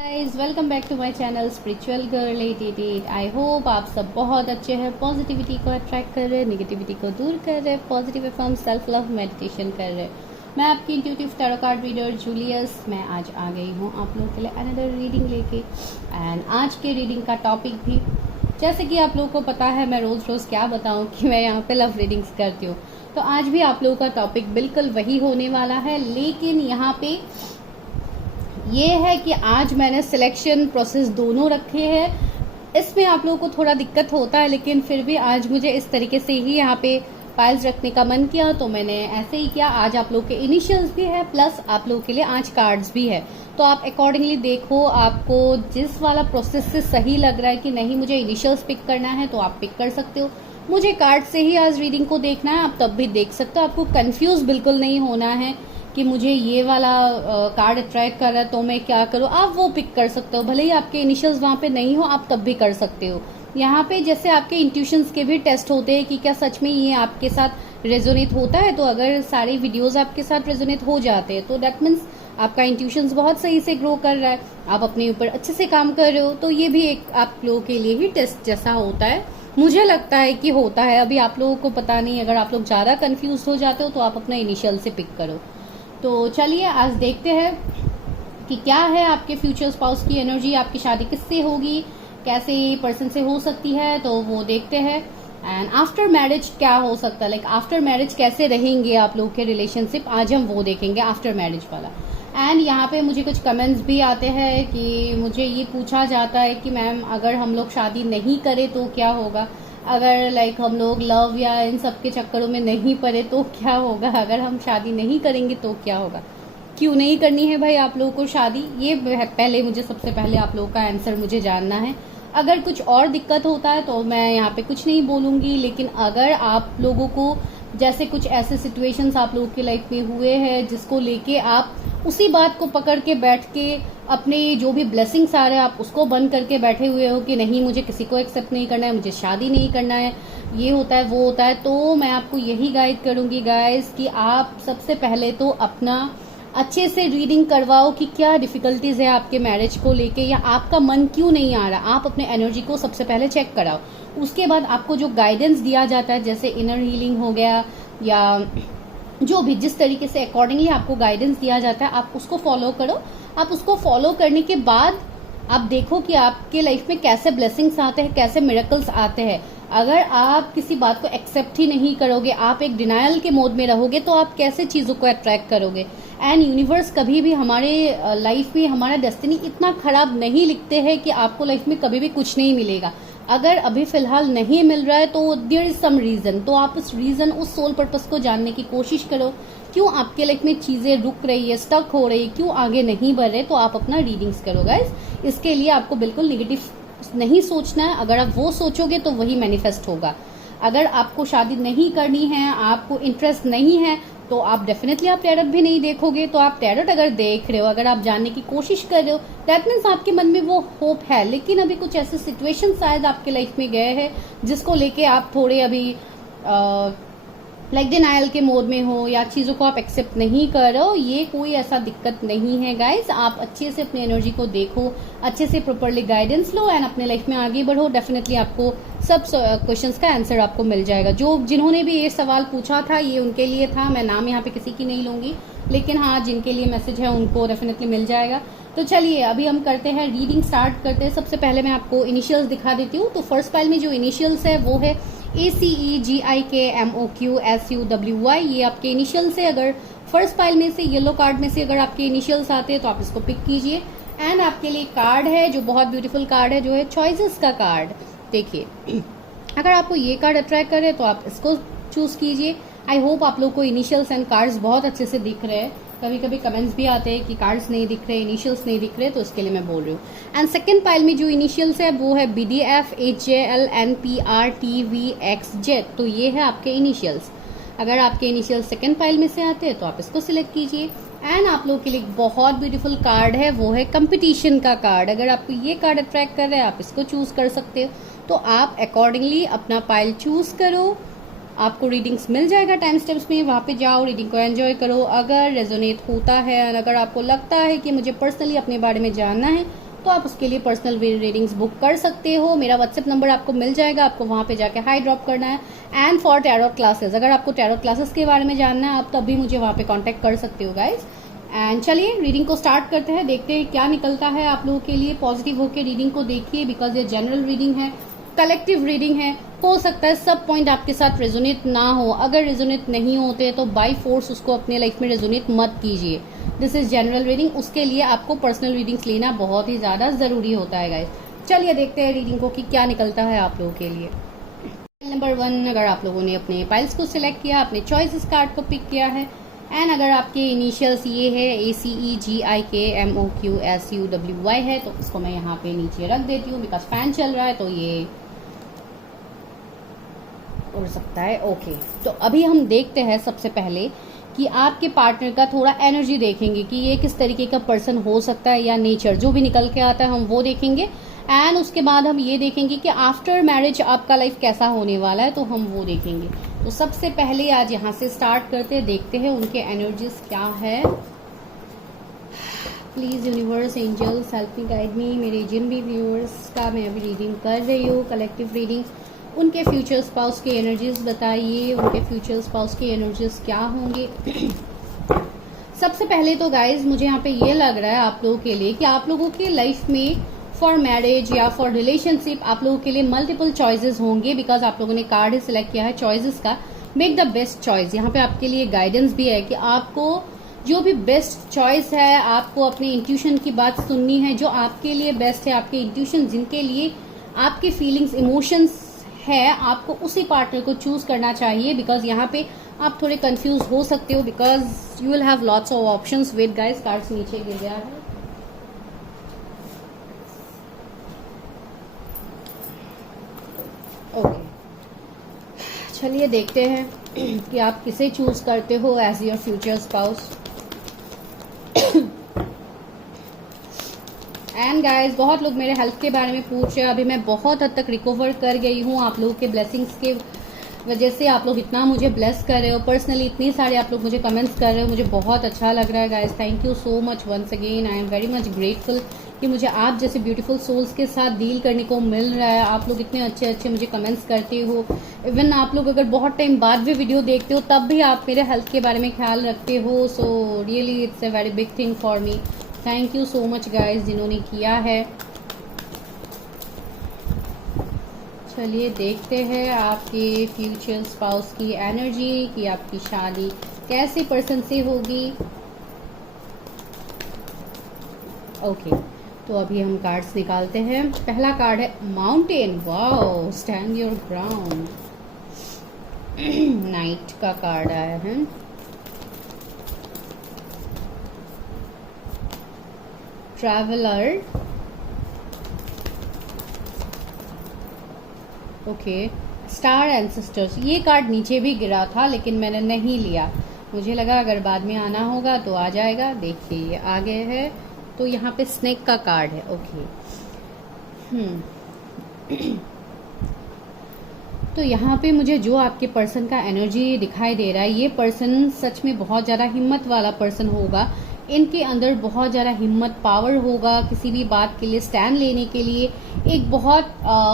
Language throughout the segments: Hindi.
Guys welcome back to my channel spiritual girl 888। I hope आप सब बहुत अच्छे हैं, पॉजिटिविटी को अट्रैक्ट कर रहे हैं, नेगेटिविटी को दूर कर रहे हैं, positive affirm self love meditation कर रहे हैं। मैं आपकी intuitive tarot card reader Julius. मैं आज आ गई हूँ आप लोगों के लिए अनदर रीडिंग लेके। एंड आज के रीडिंग का टॉपिक भी जैसे कि आप लोगों को पता है, मैं रोज़ क्या बताऊँ कि मैं यहाँ पे लव रीडिंग्स करती हूँ, तो आज भी आप लोगों का टॉपिक बिल्कुल वही होने वाला है। लेकिन यहाँ पे ये है कि आज मैंने सिलेक्शन प्रोसेस दोनों रखे हैं। इसमें आप लोगों को थोड़ा दिक्कत होता है, लेकिन फिर भी आज मुझे इस तरीके से ही यहाँ पे फाइल्स रखने का मन किया, तो मैंने ऐसे ही किया। आज आप लोगों के इनिशियल्स भी है, प्लस आप लोगों के लिए आज कार्ड्स भी है, तो आप अकॉर्डिंगली देखो आपको जिस वाला प्रोसेस से सही लग रहा है कि नहीं मुझे इनिशियल्स पिक करना है तो आप पिक कर सकते हो। मुझे कार्ड से ही आज रीडिंग को देखना है, आप तब भी देख सकते हो। आपको कंफ्यूज बिल्कुल नहीं होना है कि मुझे ये वाला कार्ड अट्रैक्ट कर रहा है तो मैं क्या करूँ, आप वो पिक कर सकते हो। भले ही आपके इनिशियल्स वहाँ पे नहीं हो, आप तब भी कर सकते हो। यहाँ पे जैसे आपके इंट्यूशंस के भी टेस्ट होते हैं कि क्या सच में ये आपके साथ रेजोनेट होता है, तो अगर सारे वीडियोस आपके साथ रेजोनेट हो जाते हैं तो दैट मीन्स आपका इंट्यूशंस बहुत सही से ग्रो कर रहा है, आप अपने ऊपर अच्छे से काम कर रहे हो। तो ये भी एक आप लोगों के लिए ही टेस्ट जैसा होता है, मुझे लगता है कि होता है। अभी आप लोगों को पता नहीं, अगर आप लोग ज़्यादा कन्फ्यूज हो जाते हो तो आप अपना इनिशियल से पिक करो। तो चलिए आज देखते हैं कि क्या है आपके फ्यूचर स्पाउस की एनर्जी, आपकी शादी किससे होगी, कैसे पर्सन से हो सकती है, तो वो देखते हैं। एंड आफ्टर मैरिज क्या हो सकता है, लाइक आफ्टर मैरिज कैसे रहेंगे आप लोगों के रिलेशनशिप, आज हम वो देखेंगे आफ्टर मैरिज वाला। एंड यहाँ पे मुझे कुछ कमेंट्स भी आते हैं कि मुझे ये पूछा जाता है कि मैम अगर हम लोग शादी नहीं करें तो क्या होगा, अगर लाइक हम लोग लव या इन सब के चक्करों में नहीं पड़े तो क्या होगा, अगर हम शादी नहीं करेंगे तो क्या होगा। क्यों नहीं करनी है भाई आप लोगों को शादी, ये पहले मुझे सबसे पहले आप लोगों का आंसर मुझे जानना है। अगर कुछ और दिक्कत होता है तो मैं यहाँ पे कुछ नहीं बोलूंगी, लेकिन अगर आप लोगों को जैसे कुछ ऐसे सिचुएशंस आप लोगों की लाइफ में हुए हैं जिसको लेके आप उसी बात को पकड़ के बैठ के अपने जो भी ब्लेसिंग्स आ रहे हैं आप उसको बंद करके बैठे हुए हो कि नहीं मुझे किसी को एक्सेप्ट नहीं करना है, मुझे शादी नहीं करना है, ये होता है वो होता है, तो मैं आपको यही गाइड करूंगी गाइस कि आप सबसे पहले तो अपना अच्छे से रीडिंग करवाओ कि क्या डिफिकल्टीज है आपके मैरिज को लेके, या आपका मन क्यों नहीं आ रहा। आप अपने एनर्जी को सबसे पहले चेक कराओ, उसके बाद आपको जो गाइडेंस दिया जाता है जैसे इनर हीलिंग हो गया या जो भी जिस तरीके से अकॉर्डिंगली आपको गाइडेंस दिया जाता है आप उसको फॉलो करो। आप उसको फॉलो करने के बाद आप देखो कि आपके लाइफ में कैसे ब्लेसिंग्स आते हैं, कैसे मिरेकल्स आते हैं। अगर आप किसी बात को एक्सेप्ट ही नहीं करोगे, आप एक डिनायल के मोड में रहोगे, तो आप कैसे चीज़ों को अट्रैक्ट करोगे। एंड यूनिवर्स कभी भी हमारे लाइफ में हमारा डेस्टिनी इतना खराब नहीं लिखते हैं कि आपको लाइफ में कभी भी कुछ नहीं मिलेगा। अगर अभी फिलहाल नहीं मिल रहा है तो देयर इज सम रीजन, तो आप उस रीजन उस सोल पर्पस को जानने की कोशिश करो, क्यों आपके लाइफ में चीजें रुक रही है, स्टक हो रही है, क्यों आगे नहीं बढ़ रहे, तो आप अपना रीडिंग्स करो गाइस। इसके लिए आपको बिल्कुल निगेटिव नहीं सोचना है, अगर आप वो सोचोगे तो वही मैनिफेस्ट होगा। अगर आपको शादी नहीं करनी है, आपको इंटरेस्ट नहीं है, तो आप डेफिनेटली आप टैरोट भी नहीं देखोगे। तो आप टैरोट अगर देख रहे हो, अगर आप जानने की कोशिश कर रहे हो, दैट मीन्स आपके मन में वो होप है। लेकिन अभी कुछ ऐसे सिचुएशन शायद आपके लाइफ में गए हैं जिसको लेके आप थोड़े अभी लाइक डिनायल के मोड में हो या चीज़ों को आप एक्सेप्ट नहीं कर रहे हो, ये कोई ऐसा दिक्कत नहीं है गाइस। आप अच्छे से अपनी एनर्जी को देखो, अच्छे से प्रॉपरली गाइडेंस लो एंड अपने लाइफ में आगे बढ़ो। डेफिनेटली आपको सब क्वेश्चंस का आंसर आपको मिल जाएगा। जो जिन्होंने भी ये सवाल पूछा था ये उनके लिए था, मैं नाम यहाँ पे किसी की नहीं लूंगी, लेकिन हाँ जिनके लिए मैसेज है उनको डेफिनेटली मिल जाएगा। तो चलिए अभी हम करते हैं रीडिंग स्टार्ट करते हैं। सबसे पहले मैं आपको इनिशियल्स दिखा देती हूँ। तो फर्स्ट फाइल में जो इनिशियल्स है वो है ACEGIKMOQSUWY, ये आपके इनिशियल्स है। अगर फर्स्ट फाइल में से येलो कार्ड में से अगर आपके इनिशियल्स आते हैं तो आप इसको पिक कीजिए। एंड आपके लिए कार्ड है जो बहुत ब्यूटीफुल कार्ड है, जो है चॉइसेस का कार्ड। देखिए अगर आपको ये कार्ड अट्रैक्ट करे तो आप इसको चूज कीजिए। आई होप आप लोग को इनिशियल्स एंड कार्ड्स बहुत अच्छे से दिख रहे हैं। कभी कभी कमेंट्स भी आते हैं कि कार्ड्स नहीं दिख रहे, इनिशियल्स नहीं दिख रहे, तो इसके लिए मैं बोल रही हूँ। एंड सेकंड पाइल में जो इनिशियल्स है वो है BDFHJLNPRTVXJ, तो ये है आपके इनिशियल्स। अगर आपके इनिशियल सेकंड पाइल में से आते हैं तो आप इसको सिलेक्ट कीजिए। एंड आप लोगों के लिए बहुत ब्यूटीफुल कार्ड है, वो है कंपटीशन का कार्ड। अगर आपको ये कार्ड अट्रैक्ट कर रहा है आप इसको चूज कर सकते हो। तो आप अकॉर्डिंगली अपना पाइल चूज करो, आपको रीडिंग्स मिल जाएगा टाइम स्टेप्स में, वहाँ पे जाओ, रीडिंग को एंजॉय करो। अगर रेजोनेट होता है और अगर आपको लगता है कि मुझे पर्सनली अपने बारे में जानना है तो आप उसके लिए पर्सनल रीडिंग्स बुक कर सकते हो। मेरा व्हाट्सएप नंबर आपको मिल जाएगा, आपको वहां पे जाके हाई ड्रॉप करना है। एंड फॉर टैरो क्लासेस, अगर आपको टैरो क्लासेस के बारे में जानना है आप तब भी मुझे वहां पे कांटेक्ट कर सकते हो गाइज। एंड चलिए रीडिंग को स्टार्ट करते हैं, देखते हैं क्या निकलता है आप लोगों के लिए। पॉजिटिव होकर रीडिंग को देखिए, बिकॉज ये जनरल रीडिंग है, कलेक्टिव रीडिंग है। हो सकता है सब पॉइंट आपके साथ रेजोनेट ना हो, अगर रेजोनेट नहीं होते तो बाय फोर्स उसको अपने लाइफ में रेजोनेट मत कीजिए। दिस इज जनरल रीडिंग, उसके लिए आपको पर्सनल रीडिंग्स लेना बहुत ही ज्यादा जरूरी होता है गाइस। चलिए देखते हैं रीडिंग को कि क्या निकलता है आप लोगों के लिए। नंबर 1, अगर आप लोगों ने अपने पाइल्स को सिलेक्ट किया, अपने चॉइसेस कार्ड को पिक किया है, एंड अगर आपके इनिशियल्स ये है ACEGIKMOQSUWY है, तो इसको मैं यहाँ पे नीचे रख देती हूँ, बिकॉज फैन चल रहा है तो ये उड़ सकता है। ओके, तो अभी हम देखते हैं सबसे पहले कि आपके पार्टनर का थोड़ा एनर्जी देखेंगे कि ये किस तरीके का पर्सन हो सकता है, या नेचर जो भी निकल के आता है हम वो देखेंगे। एंड उसके बाद हम ये देखेंगे कि आफ्टर मैरिज आपका लाइफ कैसा होने वाला है, तो हम वो देखेंगे। तो सबसे पहले आज यहाँ से स्टार्ट करते हैं, देखते हैं उनके एनर्जीज क्या है। Please universe angels help me guide me. मेरे जिन भी व्यूअर्स का मैं अभी रीडिंग कर रही हूँ, कलेक्टिव रीडिंग, उनके फ्यूचर स्पाउस की एनर्जीज बताइए, उनके फ्यूचर स्पाउस की एनर्जीज क्या होंगे। सबसे पहले तो गाइज मुझे यहाँ पे ये लग रहा है आप लोगों के लिए कि आप लोगों के लाइफ में फॉर मैरिज या फॉर रिलेशनशिप आप लोगों के लिए मल्टीपल चॉइसेस होंगे, बिकॉज आप लोगों ने कार्ड ही सिलेक्ट किया है चॉइसेस का। मेक द बेस्ट चॉइस, यहाँ पे आपके लिए गाइडेंस भी है कि आपको जो भी बेस्ट चॉइस है, आपको अपने इंट्यूशन की बात सुननी है, जो आपके लिए बेस्ट है, आपके इंट्यूशन जिनके लिए आपके फीलिंग्स इमोशंस है, आपको उसी पार्टनर को चूज करना चाहिए। बिकॉज यहाँ पे आप थोड़े कंफ्यूज हो सकते हो, because you will have lots of options. Wait guys, cards नीचे गिर गया है। ओके, चलिए देखते हैं कि आप किसे चूज करते हो as your future spouse. And guys, बहुत लोग मेरे हेल्थ के बारे में पूछ रहे हैं। अभी मैं बहुत हद तक रिकवर कर गई हूँ, आप लोगों के ब्लेसिंग्स के वजह से। आप लोग इतना मुझे ब्लेस कर रहे हो, पर्सनली इतने सारे आप लोग मुझे कमेंट्स कर रहे हो, मुझे बहुत अच्छा लग रहा है guys. Thank you so much once again. I am very much grateful कि मुझे आप जैसे ब्यूटीफुल सोल्स के साथ डील करने को मिल रहा है। आप लोग इतने अच्छे अच्छे मुझे कमेंट्स करते हो। इवन आप लोग अगर बहुत टाइम बाद भी वीडियो देखते हो तब भी आप मेरे हेल्थ के बारे में ख्याल रखते हो। So really it's a very big thing for me. Thank you so much guys जिन्होंने किया है। चलिए देखते हैं आपके फ्यूचर स्पाउस की एनर्जी, कि आपकी शादी कैसे पर्सन से होगी। ओके, तो अभी हम कार्ड्स निकालते हैं। पहला कार्ड है mountain. Wow, stand your ground. Night का कार्ड आया है। ट्रैवलर। Okay, star ancestors. ये कार्ड नीचे भी गिरा था लेकिन मैंने नहीं लिया, मुझे लगा अगर बाद में आना होगा तो आ जाएगा। देखिए ये आगे है, तो यहाँ पे स्नेक का कार्ड है। ओके, तो यहाँ पे मुझे जो आपके पर्सन का एनर्जी दिखाई दे रहा है, ये पर्सन सच में बहुत ज़्यादा हिम्मत वाला पर्सन होगा। इनके अंदर बहुत ज़्यादा हिम्मत, पावर होगा किसी भी बात के लिए स्टैंड लेने के लिए। एक बहुत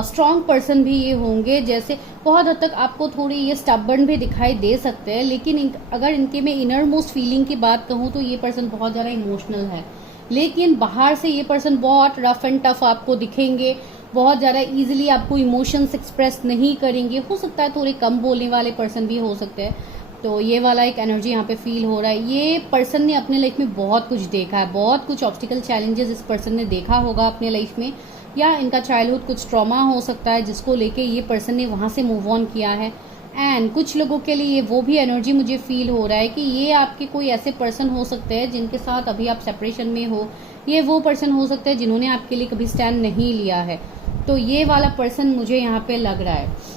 स्ट्रांग पर्सन भी ये होंगे। जैसे बहुत हद तक आपको थोड़ी ये स्टबर्न भी दिखाई दे सकते हैं, लेकिन अगर इनके में इनर मोस्ट फीलिंग की बात कहूँ तो ये पर्सन बहुत ज़्यादा इमोशनल है। लेकिन बाहर से ये पर्सन बहुत रफ एंड टफ आपको दिखेंगे, बहुत ज़्यादा इजीली आपको इमोशंस एक्सप्रेस नहीं करेंगे। हो सकता है थोड़े कम बोलने वाले पर्सन भी हो सकते हैं। तो ये वाला एक एनर्जी यहाँ पे फील हो रहा है। ये पर्सन ने अपने लाइफ में बहुत कुछ देखा है, बहुत कुछ ऑब्स्टिकल चैलेंजेस इस पर्सन ने देखा होगा अपने लाइफ में, या इनका चाइल्डहुड कुछ ट्रॉमा हो सकता है जिसको लेके ये पर्सन ने वहाँ से मूव ऑन किया है। एंड कुछ लोगों के लिए वो भी एनर्जी मुझे फील हो रहा है कि ये आपके कोई ऐसे पर्सन हो सकते हैं जिनके साथ अभी आप सेपरेशन में हो। ये वो पर्सन हो सकते हैं जिन्होंने आपके लिए कभी स्टैंड नहीं लिया है। तो ये वाला पर्सन मुझे यहाँ पे लग रहा है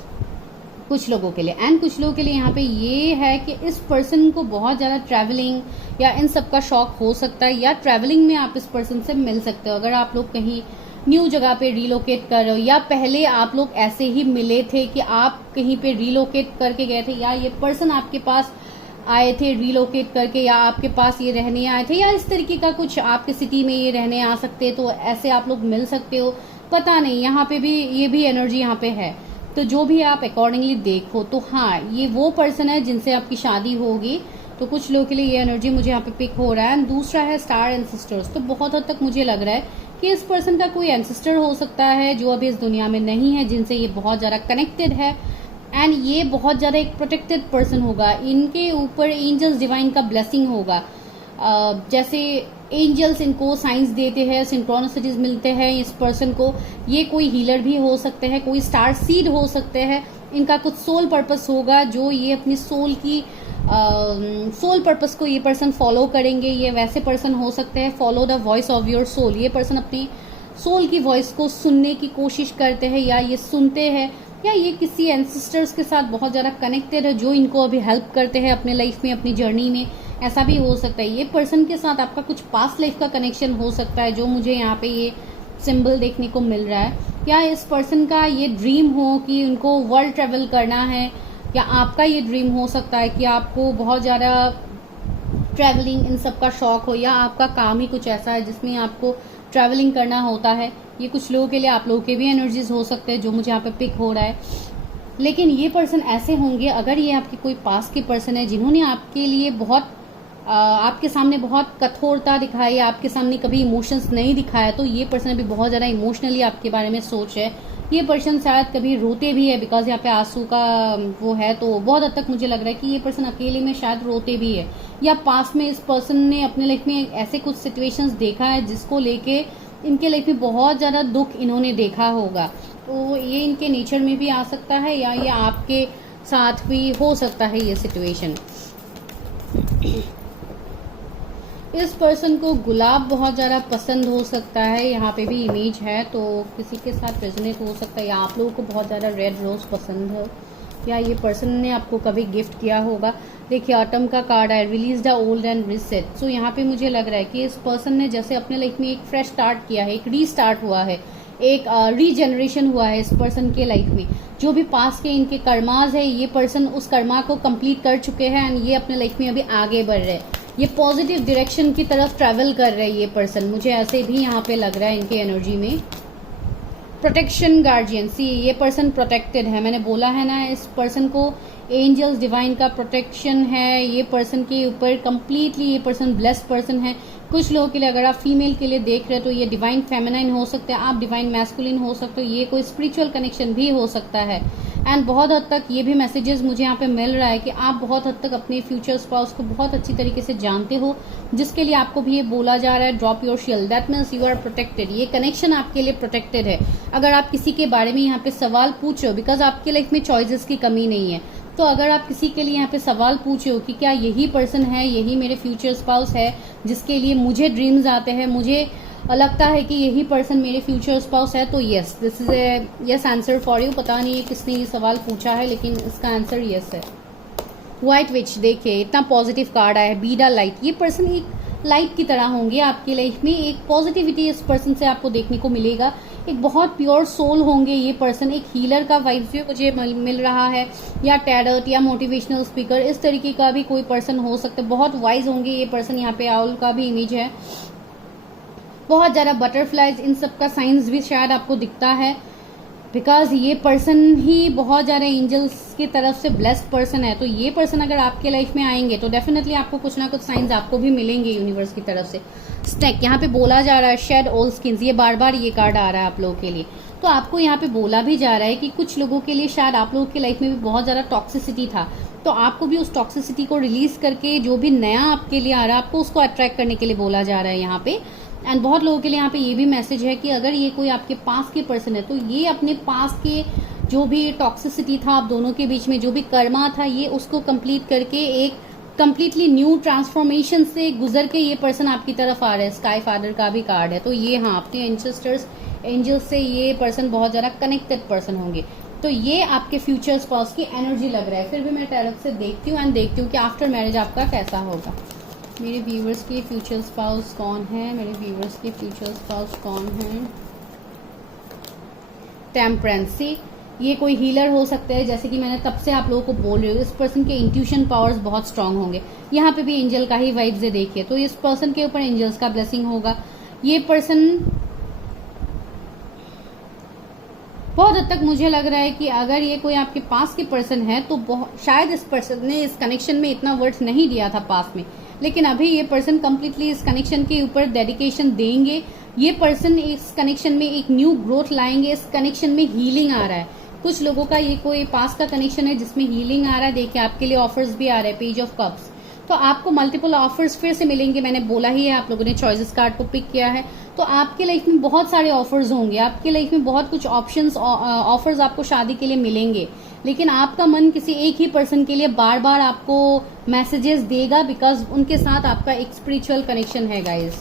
कुछ लोगों के लिए। एंड कुछ लोगों के लिए यहाँ पे ये है कि इस पर्सन को बहुत ज़्यादा ट्रैवलिंग या इन सब का शौक हो सकता है, या ट्रैवलिंग में आप इस पर्सन से मिल सकते हो। अगर आप लोग कहीं न्यू जगह पे रिलोकेट कर रहे हो, या पहले आप लोग ऐसे ही मिले थे कि आप कहीं पे रिलोकेट करके गए थे, या ये पर्सन आपके पास आए थे रीलोकेट करके, या आपके पास ये रहने आए थे, या इस तरीके का कुछ आपके सिटी में ये रहने आ सकते, तो ऐसे आप लोग मिल सकते हो, पता नहीं। यहाँ पे भी ये भी एनर्जी यहाँ पे है, तो जो भी आप अकॉर्डिंगली देखो। तो हाँ, ये वो पर्सन है जिनसे आपकी शादी होगी, तो कुछ लोगों के लिए ये एनर्जी मुझे यहाँ पे पिक हो रहा है। दूसरा है स्टार एंसेस्टर्स। तो बहुत हद तक मुझे लग रहा है कि इस पर्सन का कोई एंसेस्टर हो सकता है जो अभी इस दुनिया में नहीं है, जिनसे ये बहुत ज़्यादा कनेक्टेड है, एंड ये बहुत ज़्यादा एक प्रोटेक्टेड पर्सन होगा। इनके ऊपर एंजल्स डिवाइन का ब्लेसिंग होगा। जैसे एंजल्स इनको साइंस देते हैं, सिंक्रोनिसिटीज मिलते हैं इस पर्सन को। ये कोई हीलर भी हो सकते हैं, कोई स्टार सीड हो सकते हैं। इनका कुछ सोल पर्पस होगा जो ये अपनी सोल की सोल पर्पस को ये पर्सन फॉलो करेंगे। ये वैसे पर्सन हो सकते हैं, follow the voice of your soul. ये पर्सन अपनी सोल की वॉइस को सुनने की कोशिश करते हैं, या ये सुनते हैं, या ये किसी एंसेस्टर्स के साथ बहुत ज़्यादा कनेक्टेड है जो इनको अभी हेल्प करते हैं अपने लाइफ में, अपनी जर्नी में। ऐसा भी हो सकता है। ये पर्सन के साथ आपका कुछ पास्ट लाइफ का कनेक्शन हो सकता है, जो मुझे यहाँ पे ये सिंबल देखने को मिल रहा है। या इस पर्सन का ये ड्रीम हो कि उनको वर्ल्ड ट्रेवल करना है, या आपका ये ड्रीम हो सकता है कि आपको बहुत ज़्यादा ट्रैवलिंग इन सब का शौक हो, या आपका काम ही कुछ ऐसा है जिसमें आपको ट्रैवलिंग करना होता है। ये कुछ लोगों के लिए आप लोगों के भी एनर्जीज हो सकते हैं जो मुझे यहाँ पे पिक हो रहा है। लेकिन ये पर्सन ऐसे होंगे, अगर ये आपके कोई पास के पर्सन है जिन्होंने आपके लिए बहुत आपके सामने बहुत कठोरता दिखाई, आपके सामने कभी इमोशंस नहीं दिखाया, तो ये पर्सन अभी बहुत ज़्यादा इमोशनली आपके बारे में सोच है। ये पर्सन शायद कभी रोते भी है, बिकॉज यहाँ पे आंसू का वो है। तो बहुत हद तक मुझे लग रहा है कि ये पर्सन अकेले में शायद रोते भी है, या पास में इस पर्सन ने अपने लाइफ में ऐसे कुछ सिचुएशंस देखा है जिसको लेके इनके लाइफ में बहुत ज़्यादा दुख इन्होंने देखा होगा। तो ये इनके नेचर में भी आ सकता है, या ये आपके साथ भी हो सकता है ये सिचुएशन। इस पर्सन को गुलाब बहुत ज़्यादा पसंद हो सकता है, यहाँ पे भी इमेज है, तो किसी के साथ रेजोनेट हो सकता है। या आप लोगों को बहुत ज़्यादा रेड रोज पसंद है, या ये पर्सन ने आपको कभी गिफ्ट किया होगा। देखिए ऑटम का कार्ड है, release the old and reset. So यहाँ पे मुझे लग रहा है कि इस पर्सन ने जैसे अपने लाइफ में एक फ्रेश स्टार्ट किया है, एक रीस्टार्ट हुआ है, एक रीजनरेशन हुआ है इस पर्सन के लाइफ में। जो भी पास के इनके कर्माज है, ये पर्सन उस कर्मा को कंप्लीट कर चुके हैं, एंड ये अपने लाइफ में अभी आगे बढ़ रहे हैं। ये पॉजिटिव डायरेक्शन की तरफ ट्रैवल कर रहे हैं ये पर्सन, मुझे ऐसे भी यहाँ पे लग रहा है इनकी एनर्जी में। प्रोटेक्शन गार्जियन, सी ये पर्सन प्रोटेक्टेड है, मैंने बोला है ना, इस पर्सन को एंजल्स डिवाइन का प्रोटेक्शन है। ये पर्सन के ऊपर कंप्लीटली ये पर्सन ब्लेस्ड पर्सन है। कुछ लोगों के लिए, अगर आप फीमेल के लिए देख रहे हो तो ये डिवाइन फेमिनाइन हो सकते हैं, आप डिवाइन मैस्कुलिन हो सकते हो, ये कोई स्पिरिचुअल कनेक्शन भी हो सकता है। एंड बहुत हद तक ये भी मैसेजेस मुझे यहाँ पे मिल रहा है कि आप बहुत हद तक अपने फ्यूचर स्पाउस को बहुत अच्छी तरीके से जानते हो, जिसके लिए आपको भी ये बोला जा रहा है drop your shield, that means you are protected. ये कनेक्शन आपके लिए प्रोटेक्टेड है। अगर आप किसी के बारे में यहाँ पे सवाल पूछ रहे हो, बिकॉज आपके लाइफ में चॉइसेस की कमी नहीं है, तो अगर आप किसी के लिए यहाँ पे सवाल पूछे हो कि क्या यही पर्सन है, यही मेरे फ्यूचर स्पाउस है जिसके लिए मुझे ड्रीम्स आते हैं, मुझे लगता है कि यही पर्सन मेरे फ्यूचर स्पाउस है, तो yes, this is a yes answer for you. पता नहीं किसने ये सवाल पूछा है, लेकिन इसका आंसर यस है। व्हाइट विच, देखिए इतना पॉजिटिव कार्ड आया है, बी द लाइट। ये पर्सन एक लाइट की तरह होंगे आपकी लाइफ में, एक पॉजिटिविटी इस पर्सन से आपको देखने को मिलेगा। एक बहुत प्योर सोल होंगे ये पर्सन, एक हीलर का वाइब्स भी मुझे मिल रहा है, या टैरट या मोटिवेशनल स्पीकर, इस तरीके का भी कोई पर्सन हो सकता है। बहुत वाइज होंगे ये पर्सन, यहाँ पे आउल का भी इमेज है, बहुत ज़्यादा बटरफ्लाइज, इन सब का साइंस भी शायद आपको दिखता है, बिकॉज ये पर्सन ही बहुत ज़्यादा एंजल्स की तरफ से ब्लेस्ड पर्सन है। तो ये पर्सन अगर आपके लाइफ में आएंगे तो डेफिनेटली आपको कुछ ना कुछ साइंस आपको भी मिलेंगे यूनिवर्स की तरफ से। स्नेक, यहाँ पे बोला जा रहा है शेड ऑल स्किन्स, ये बार बार ये कार्ड आ रहा है आप लोगों के लिए। तो आपको यहाँ पे बोला भी जा रहा है कि कुछ लोगों के लिए शायद आप लोगों की लाइफ में भी बहुत ज़्यादा टॉक्सिसिटी था, तो आपको भी उस टॉक्सिसिटी को रिलीज करके जो भी नया आपके लिए आ रहा है, आपको उसको अट्रैक्ट करने के लिए बोला जा रहा है यहाँ पे। एंड बहुत लोगों के लिए यहाँ पे ये भी मैसेज है कि अगर ये कोई आपके पास के पर्सन है, तो ये अपने पास के जो भी टॉक्सिसिटी था आप दोनों के बीच में, जो भी कर्मा था, ये उसको कंप्लीट करके एक कंप्लीटली न्यू ट्रांसफॉर्मेशन से गुजर के ये पर्सन आपकी तरफ आ रहा है। स्काई फादर का भी कार्ड है, तो ये हाँ अपने एंसेस्टर्स एंजल्स से ये पर्सन बहुत ज़्यादा कनेक्टेड पर्सन होंगे। तो ये आपके फ्यूचर स्पाउस की एनर्जी लग रहा है। फिर भी मैं टैरोट से देखती हूँ एंड देखती हूँ कि आफ्टर मैरिज आपका कैसा होगा। मेरे व्यूवर्स के फ्यूचर स्पाउस कौन है, मेरे व्यूवर्स के फ्यूचर स्पाउस कौन है। टेम्परेंसी, ये कोई हीलर हो सकता है, जैसे कि मैंने तब से आप लोगों को बोल रही हूँ, इस पर्सन के इंट्यूशन पावर्स बहुत स्ट्रांग होंगे। यहाँ पे भी एंजल का ही वाइब्स है देखिए, तो इस पर्सन के ऊपर एंजल्स का ब्लेसिंग होगा। ये पर्सन बहुत हद तक मुझे लग रहा है कि अगर ये कोई आपके पास के पर्सन है तो शायद इस पर्सन ने इस कनेक्शन में इतना वर्थ नहीं दिया था पास में, लेकिन अभी ये पर्सन कंप्लीटली इस कनेक्शन के ऊपर डेडिकेशन देंगे। ये पर्सन इस कनेक्शन में एक न्यू ग्रोथ लाएंगे। इस कनेक्शन में हीलिंग आ रहा है। कुछ लोगों का ये कोई पास का कनेक्शन है जिसमें हीलिंग आ रहा है। देखिए आपके लिए ऑफर्स भी आ रहे हैं, पेज ऑफ कप्स, तो आपको मल्टीपल ऑफर्स फिर से मिलेंगे। मैंने बोला ही है, आप लोगों ने चॉइसेस कार्ड को पिक किया है, तो आपके लाइफ में बहुत सारे ऑफर्स होंगे। आपके लाइफ में बहुत कुछ ऑप्शंस ऑफर्स आपको शादी के लिए मिलेंगे, लेकिन आपका मन किसी एक ही पर्सन के लिए बार बार आपको मैसेजेस देगा, बिकॉज उनके साथ आपका एक स्पिरिचुअल कनेक्शन है गाइज।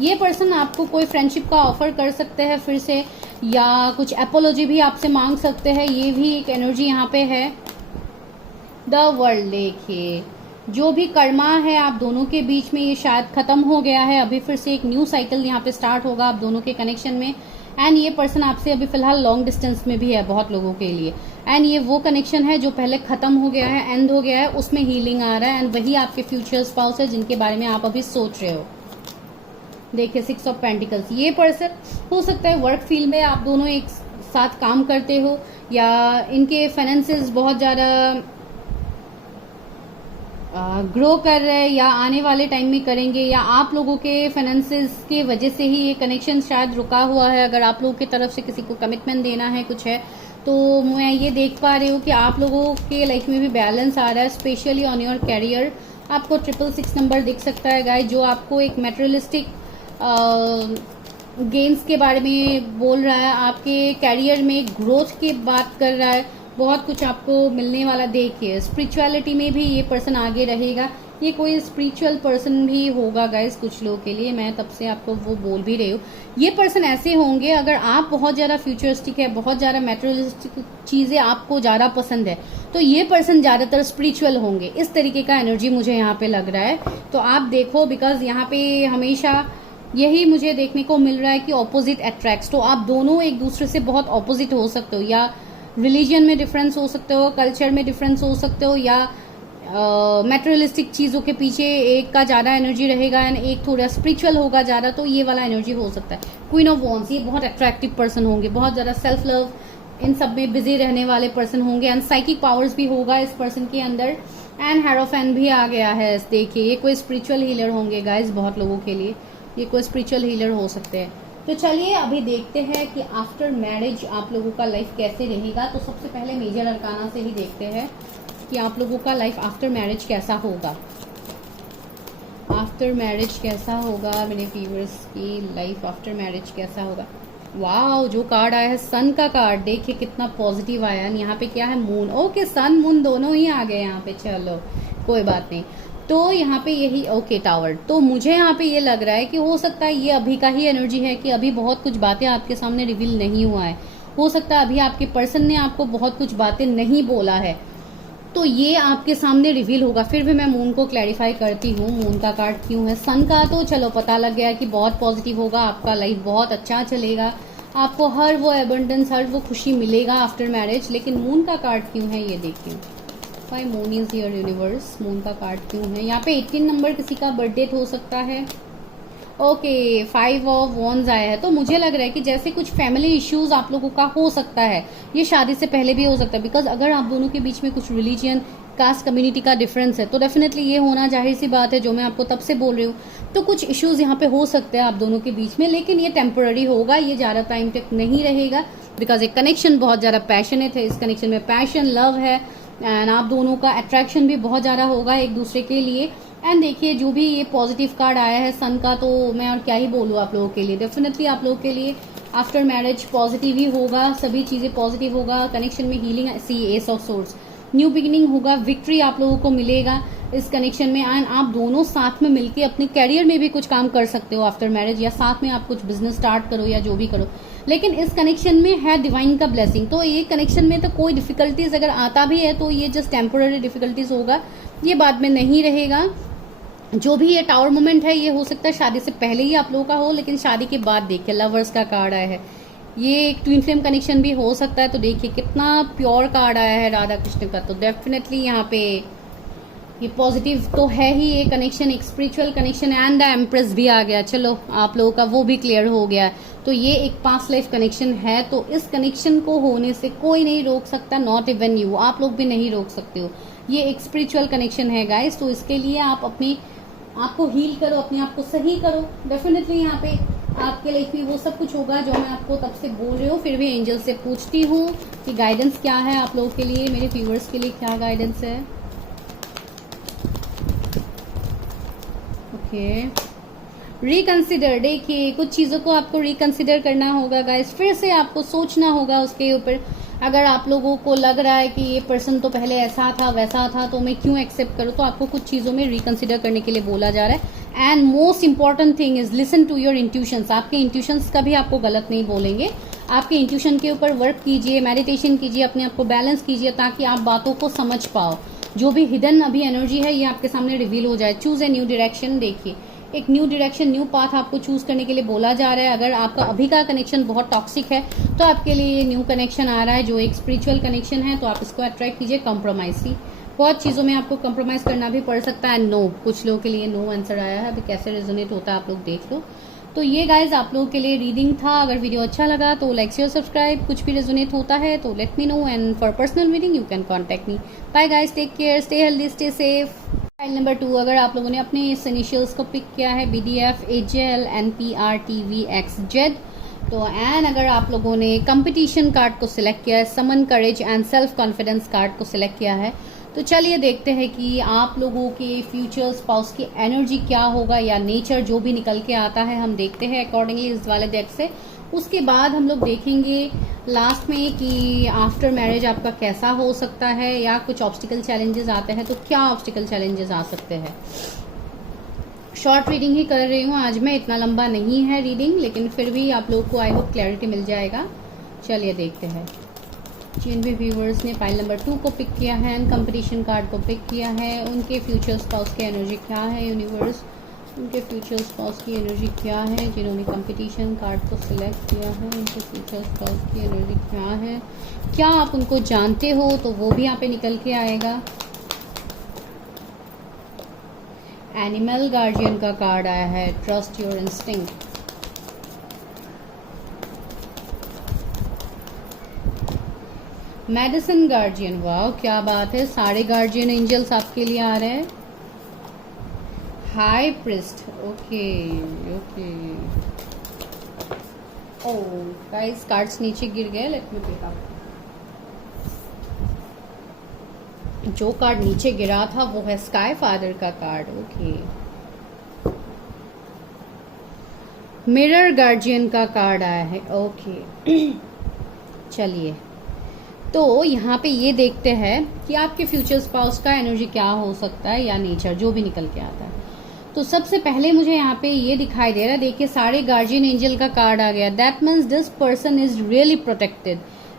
ये पर्सन आपको कोई फ्रेंडशिप का ऑफर कर सकते हैं फिर से, या कुछ एपोलॉजी भी आपसे मांग सकते हैं। ये भी एक एनर्जी यहाँ पे है। द वर्ल्ड, देखिए जो भी कर्मा है आप दोनों के बीच में ये शायद खत्म हो गया है, अभी फिर से एक न्यू साइकिल यहाँ पे स्टार्ट होगा आप दोनों के कनेक्शन में। एंड ये पर्सन आपसे अभी फिलहाल लॉन्ग डिस्टेंस में भी है बहुत लोगों के लिए। एंड ये वो कनेक्शन है जो पहले खत्म हो गया है, एंड हो गया है, उसमें हीलिंग आ रहा है। एंड वही आपके फ्यूचर स्पाउस है जिनके बारे में आप अभी सोच रहे हो। देखिए 6 ऑफ पेंटिकल्स, ये पर्सन हो सकता है वर्क फील्ड में आप दोनों एक साथ काम करते हो, या इनके फाइनेंसेस बहुत ज़्यादा ग्रो कर रहे हैं, या आने वाले टाइम में करेंगे, या आप लोगों के फाइनेंसेस के वजह से ही ये कनेक्शन शायद रुका हुआ है। अगर आप लोगों की तरफ से किसी को कमिटमेंट देना है कुछ है, तो मैं ये देख पा रही हूँ कि आप लोगों के लाइफ में भी बैलेंस आ रहा है, स्पेशली ऑन योर कैरियर। आपको 666 नंबर दिख सकता है गाइस, जो आपको एक मेटेरियलिस्टिक गेन्स के बारे में बोल रहा है, आपके कैरियर में ग्रोथ की बात कर रहा है, बहुत कुछ आपको मिलने वाला। देखिए स्पिरिचुअलिटी में भी ये पर्सन आगे रहेगा। ये कोई स्पिरिचुअल पर्सन भी होगा गाइस कुछ लोगों के लिए, मैं तब से आपको वो बोल भी रही हूँ। ये पर्सन ऐसे होंगे, अगर आप बहुत ज़्यादा फ्यूचरिस्टिक है, बहुत ज़्यादा मेटेरियलिस्टिक चीज़ें आपको ज़्यादा पसंद है, तो ये पर्सन ज़्यादातर स्पिरिचुअल होंगे। इस तरीके का एनर्जी मुझे यहाँ पे लग रहा है। तो आप देखो, बिकॉज यहाँ पे हमेशा यही मुझे देखने को मिल रहा है कि ऑपोजिट अट्रैक्ट्स। तो आप दोनों एक दूसरे से बहुत ऑपोजिट हो सकते हो, या रिलीजन में डिफरेंस हो सकते हो, कल्चर में डिफरेंस हो सकते हो, या मेटेरियलिस्टिक चीज़ों के पीछे एक का ज़्यादा एनर्जी रहेगा एंड एक थोड़ा स्पिरिचुअल होगा ज़्यादा, तो ये वाला एनर्जी हो सकता है। क्वीन ऑफ वॉन्ड्स, ये बहुत अट्रैक्टिव पर्सन होंगे, बहुत ज़्यादा सेल्फ लव इन सब में बिजी रहने वाले पर्सन होंगे। एंड साइकिक पावर्स भी होगा इस पर्सन के अंदर। एंड हेरोफेन भी आ गया है। देखिए ये कोई स्पिरिचुअल हीलर होंगे गाइज, बहुत लोगों के लिए ये कोई स्पिरिचुअल हीलर हो सकते हैं। तो चलिए अभी देखते हैं कि आफ्टर मैरिज आप लोगों का लाइफ कैसे रहेगा। तो सबसे पहले मेजर अरकाना से ही देखते हैं कि आप लोगों का लाइफ आफ्टर मैरिज कैसा होगा। आफ्टर मैरिज कैसा होगा मेरे व्यूअर्स की लाइफ आफ्टर मैरिज कैसा होगा। वाह, जो कार्ड आया है सन का कार्ड, देखिए कितना पॉजिटिव आया है। यहाँ पे क्या है, मून। ओके, सन मून दोनों ही आ गए यहाँ पे, चलो कोई बात नहीं। तो यहाँ पे यही ओके टावर। तो मुझे यहाँ पे ये लग रहा है कि हो सकता है ये अभी का ही एनर्जी है कि अभी बहुत कुछ बातें आपके सामने रिवील नहीं हुआ है। हो सकता है अभी आपके पर्सन ने आपको बहुत कुछ बातें नहीं बोला है, तो ये आपके सामने रिवील होगा। फिर भी मैं मून को क्लैरिफाई करती हूँ, मून का कार्ड क्यों है। सन का तो चलो पता लग गया कि बहुत पॉजिटिव होगा, आपका लाइफ बहुत अच्छा चलेगा, आपको हर वो एबंडेंस, हर वो खुशी मिलेगा आफ्टर मैरिज। लेकिन मून का कार्ड क्यों है ये देखिए। Why moon is your universe, moon का कार्ड क्यों है। यहाँ पे 18 नंबर किसी का बर्थडे हो सकता है। ओके, 5 ऑफ वॉन्ड्स आया है। तो मुझे लग रहा है कि जैसे कुछ फैमिली इश्यूज आप लोगों का हो सकता है, ये शादी से पहले भी हो सकता है। बिकॉज अगर आप दोनों के बीच में कुछ रिलीजियन, कास्ट, कम्युनिटी का डिफरेंस है, तो डेफिनेटली ये होना जाहिर सी बात है, जो मैं आपको तब से बोल रही हूँ। तो कुछ इश्यूज यहाँ पे हो सकते हैं आप दोनों के बीच में, लेकिन ये टेम्पररी होगा, ये ज़्यादा टाइम तक नहीं रहेगा। बिकॉज एक कनेक्शन बहुत ज़्यादा पैशनेट है, इस कनेक्शन में पैशन, लव है, एंड आप दोनों का अट्रैक्शन भी बहुत ज़्यादा होगा एक दूसरे के लिए। एंड देखिए जो भी ये पॉजिटिव कार्ड आया है सन का, तो मैं और क्या ही बोलूँ आप लोगों के लिए। डेफिनेटली आप लोगों के लिए आफ्टर मैरिज पॉजिटिव ही होगा, सभी चीज़ें पॉजिटिव होगा। कनेक्शन में healing, C S of source, new beginning होगा, विक्ट्री आप लोगों को मिलेगा इस कनेक्शन में। एंड आप दोनों साथ में मिलके अपने कैरियर में भी कुछ काम कर सकते हो आफ्टर मैरिज, या साथ में आप कुछ बिजनेस स्टार्ट करो या जो भी करो। लेकिन इस कनेक्शन में है डिवाइन का ब्लेसिंग। तो ये कनेक्शन में तो कोई डिफिकल्टीज अगर आता भी है तो ये जस्ट टेम्पोररी डिफिकल्टीज होगा, ये बाद में नहीं रहेगा। जो भी ये टावर मोमेंट है, ये हो सकता है शादी से पहले ही आप लोगों का हो, लेकिन शादी के बाद देखिए लवर्स का कार्ड आया है। ये एक ट्विन फ्लेम कनेक्शन भी हो सकता है। तो देखिए कितना प्योर कार्ड आया है राधा कृष्ण का। तो डेफिनेटली यहाँ पे ये पॉजिटिव तो है ही, ये कनेक्शन एक spiritual connection and the empress भी आ गया। चलो आप लोगों का वो भी क्लियर हो गया। तो ये एक पास्ट लाइफ कनेक्शन है। तो इस कनेक्शन को होने से कोई नहीं रोक सकता, नॉट इवन यू, आप लोग भी नहीं रोक सकते हो। ये एक स्पिरिचुअल कनेक्शन है गाइस। तो इसके लिए आप अपने आपको हील करो, अपने आप को सही करो। डेफिनेटली यहाँ पे आपके लाइफ में वो सब कुछ होगा जो मैं आपको तब से बोल रही हूँ। फिर भी एंजल से पूछती हूँ कि गाइडेंस क्या है आप लोगों के लिए, मेरे व्यूअर्स के लिए क्या गाइडेंस है। Okay, reconsider. देखिए कुछ चीजों को आपको रिकंसिडर करना होगा गाइस, फिर से आपको सोचना होगा उसके ऊपर। अगर आप लोगों को लग रहा है कि ये पर्सन तो पहले ऐसा था वैसा था तो मैं क्यों एक्सेप्ट करूं, तो आपको कुछ चीजों में रिकंसिडर करने के लिए बोला जा रहा है। And most important thing is listen to your intuitions. आपके इंट्यूशंस का भी आपको गलत नहीं बोलेंगे। आपके इंट्यूशन के ऊपर वर्क कीजिए, मेडिटेशन कीजिए, अपने आप को बैलेंस कीजिए ताकि आप बातों को समझ पाओ। जो भी हिडन अभी एनर्जी है ये आपके सामने रिवील हो जाए। Choose a new direction. देखिए एक न्यू डायरेक्शन, न्यू पाथ आपको चूज करने के लिए बोला जा रहा है। अगर आपका अभी का कनेक्शन बहुत टॉक्सिक है तो आपके लिए ये न्यू कनेक्शन आ रहा है जो एक स्पिरिचुअल कनेक्शन है। तो आप इसको अट्रैक्ट कीजिए। कंप्रोमाइज सी, बहुत चीजों में आपको कंप्रोमाइज करना भी पड़ सकता है। नो, कुछ लोगों के लिए नो आंसर आया है। अभी कैसे रेजोनेट होता है आप लोग देख लो। तो ये गाइज आप लोगों के लिए रीडिंग था। अगर वीडियो अच्छा लगा तो लाइक शेयर सब्सक्राइब। कुछ भी रेजोनेट होता है तो let me know and for personal reading you can contact me. Bye guys, take care, stay healthy, stay safe. File number 2, अगर आप लोगों ने अपने इस इनिशियल्स को पिक किया है BDF AJL NPRTVXZ, तो एंड अगर आप लोगों ने कंपटीशन कार्ड को सिलेक्ट किया है, summon courage and self confidence card को सिलेक्ट किया है, तो चलिए देखते हैं कि आप लोगों के फ्यूचर स्पाउस की एनर्जी क्या होगा या नेचर जो भी निकल के आता है हम देखते हैं अकॉर्डिंगली इस वाले डेक से। उसके बाद हम लोग देखेंगे लास्ट में कि आफ्टर मैरिज आपका कैसा हो सकता है या कुछ ऑब्स्टिकल चैलेंजेस आते हैं तो क्या ऑब्स्टिकल चैलेंजेस आ सकते हैं। शॉर्ट रीडिंग ही कर रही हूँ आज मैं, इतना लंबा नहीं है रीडिंग, लेकिन फिर भी आप लोग को आई होप क्लैरिटी मिल जाएगा। चलिए देखते हैं। जिन भी व्यूवर्स ने फाइल नंबर 2 को पिक किया है एंड कंपटीशन कार्ड को पिक किया है उनके फ्यूचर स्पाउस की एनर्जी क्या है। यूनिवर्स, उनके फ्यूचर स्पाउस की एनर्जी क्या है। जिन्होंने कंपटीशन कार्ड को सिलेक्ट किया है उनके फ्यूचर स्पाउस की एनर्जी क्या है। क्या आप उनको जानते हो तो वो भी यहाँ पे निकल के आएगा। एनिमल गार्जियन का कार्ड आया है, trust your instinct. Medicine guardian, वाह क्या बात है, सारे गार्जियन एंजल्स आपके लिए आ रहे हैं। High priest, okay okay. ओह गाइस, कार्ड्स नीचे गिर गए, लेट मी पिक अप। जो कार्ड नीचे गिरा था वो है स्काई फादर का कार्ड। ओके, मिरर गार्जियन का कार्ड आया है। ओके चलिए तो यहाँ पे ये देखते हैं कि आपके फ्यूचर स्पाउस का एनर्जी क्या हो सकता है या नेचर जो भी निकल के आता है। तो सबसे पहले मुझे यहाँ पे ये दिखाई दे रहा है, देखिए सारे गार्जियन एंजल का कार्ड आ गया। That means this person is really protected.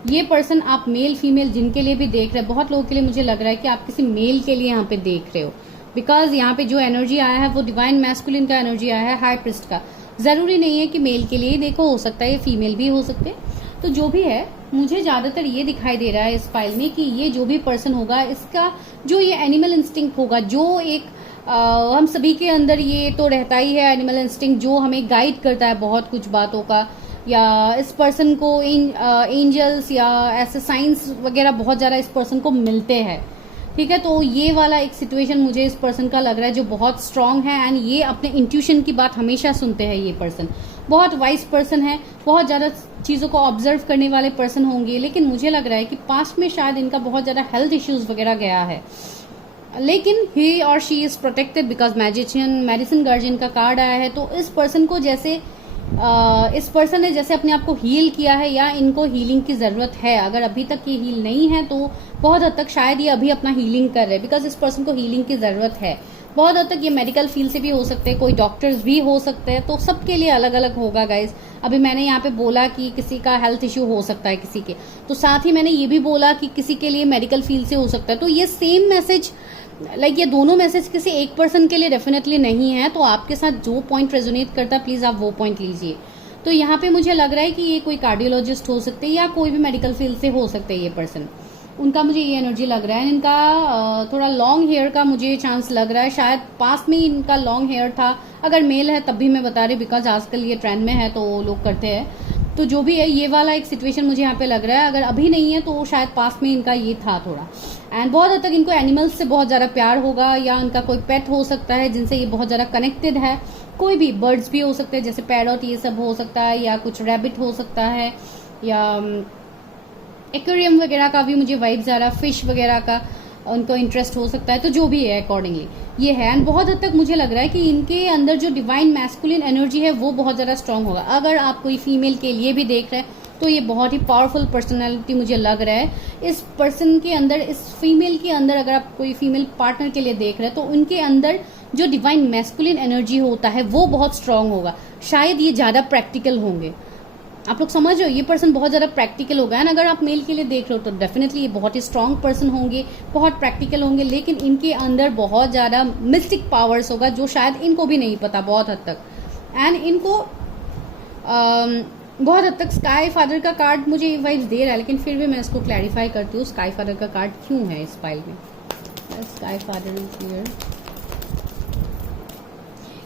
ये पर्सन आप मेल फीमेल जिनके लिए भी देख रहे हैं, बहुत लोगों के लिए मुझे लग रहा है कि आप किसी मेल के लिए यहाँ पे देख रहे हो, बिकॉज यहाँ पे जो एनर्जी आया है वो डिवाइन मैस्कुलिन का एनर्जी आया है, हाई प्रिस्ट का। जरूरी नहीं है कि मेल के लिए देखो, हो सकता है ये फीमेल भी हो सकते हैं। तो जो भी है, मुझे ज्यादातर ये दिखाई दे रहा है इस फाइल में कि ये जो भी पर्सन होगा इसका जो ये एनिमल इंस्टिंक्ट होगा, जो एक हम सभी के अंदर ये तो रहता ही है एनिमल इंस्टिंक्ट, जो हमें गाइड करता है बहुत कुछ बातों का, या इस पर्सन को एंजल्स या ऐसे साइंस वगैरह बहुत ज्यादा इस पर्सन को मिलते हैं। ठीक है, तो ये वाला एक सिचुएशन मुझे इस पर्सन का लग रहा है जो बहुत स्ट्रांग है एंड ये अपने इंट्यूशन की बात हमेशा सुनते हैं। ये पर्सन बहुत वाइज पर्सन है, बहुत ज्यादा चीजों को ऑब्जर्व करने वाले पर्सन होंगे, लेकिन मुझे लग रहा है कि पास्ट में शायद इनका बहुत ज्यादा हेल्थ इश्यूज वगैरह गया है, लेकिन ही और she is protected because magician medicine guardian का कार्ड आया है। तो इस पर्सन को जैसे इस पर्सन ने जैसे अपने आप को हील किया है या इनको हीलिंग की जरूरत है, अगर अभी तक ये हील नहीं है तो बहुत हद तक शायद ये अभी अपना हीलिंग कर रहे हैं, बिकॉज इस पर्सन को हीलिंग की जरूरत है। बहुत हद तक ये मेडिकल फील्ड से भी हो सकते हैं, कोई डॉक्टर्स भी हो सकते हैं, तो सबके लिए अलग अलग होगा गाइज। अभी मैंने यहाँ पे बोला कि किसी का हेल्थ इश्यू हो सकता है किसी के, तो साथ ही मैंने ये भी बोला कि किसी के लिए मेडिकल फील्ड से हो सकता है। तो ये सेम मैसेज लाइक ये दोनों मैसेज किसी एक पर्सन के लिए डेफिनेटली नहीं है, तो आपके साथ जो पॉइंट रेजोनेट करता है प्लीज आप वो पॉइंट लीजिए। तो यहाँ पे मुझे लग रहा है कि ये कोई कार्डियोलॉजिस्ट हो सकते हैं या कोई भी मेडिकल फील्ड से हो सकते हैं ये पर्सन, उनका मुझे ये एनर्जी लग रहा है। इनका थोड़ा लॉन्ग हेयर का मुझे चांस लग रहा है, शायद पास में ही इनका लॉन्ग हेयर था। अगर मेल है तब भी मैं बता रही हूँ, बिकॉज आजकल ये ट्रेंड में है तो लोग करते हैं। तो जो भी है ये वाला एक सिचुएशन मुझे यहाँ पे लग रहा है। अगर अभी नहीं है तो शायद पास में इनका ये था थोड़ा। एंड बहुत हद तक इनको एनिमल्स से बहुत ज्यादा प्यार होगा, या इनका कोई पेट हो सकता है जिनसे ये बहुत ज्यादा कनेक्टेड है। कोई भी बर्ड्स भी हो सकते हैं, जैसे पैरट ये सब हो सकता है, या कुछ रैबिट हो सकता है, या एक्वेरियम वगैरह का भी मुझे वाइब्स आ रहा है, फिश वगैरह का उनको इंटरेस्ट हो सकता है। तो जो भी है अकॉर्डिंगली ये है। एंड बहुत हद तक मुझे लग रहा है कि इनके अंदर जो डिवाइन मैस्कुलिन एनर्जी है वो बहुत ज्यादा स्ट्रांग होगा। अगर आप कोई फीमेल के लिए भी देख रहे हैं तो ये बहुत ही पावरफुल पर्सनैलिटी मुझे लग रहा है इस पर्सन के अंदर, इस फीमेल के अंदर। अगर आप कोई फीमेल पार्टनर के लिए देख रहे हैं तो उनके अंदर जो डिवाइन मैस्कुलिन एनर्जी होता है वो बहुत स्ट्रांग होगा। शायद ये ज्यादा प्रैक्टिकल होंगे। आप लोग समझ रहे हो, ये पर्सन बहुत ज्यादा प्रैक्टिकल होगा। एंड अगर आप मेल के लिए देख रहे हो तो डेफिनेटली ये बहुत ही स्ट्रांग पर्सन होंगे, बहुत प्रैक्टिकल होंगे, लेकिन इनके अंदर बहुत ज्यादा मिस्टिक पावर्स होगा जो शायद इनको भी नहीं पता बहुत हद तक। एंड इनको बहुत हद तक स्काई फादर का कार्ड मुझे ये वाइब्स दे रहा है, लेकिन फिर भी मैं इसको क्लैरिफाई करती हूँ स्काई फादर का कार्ड क्यों है इस फाइल में। Sky father is here.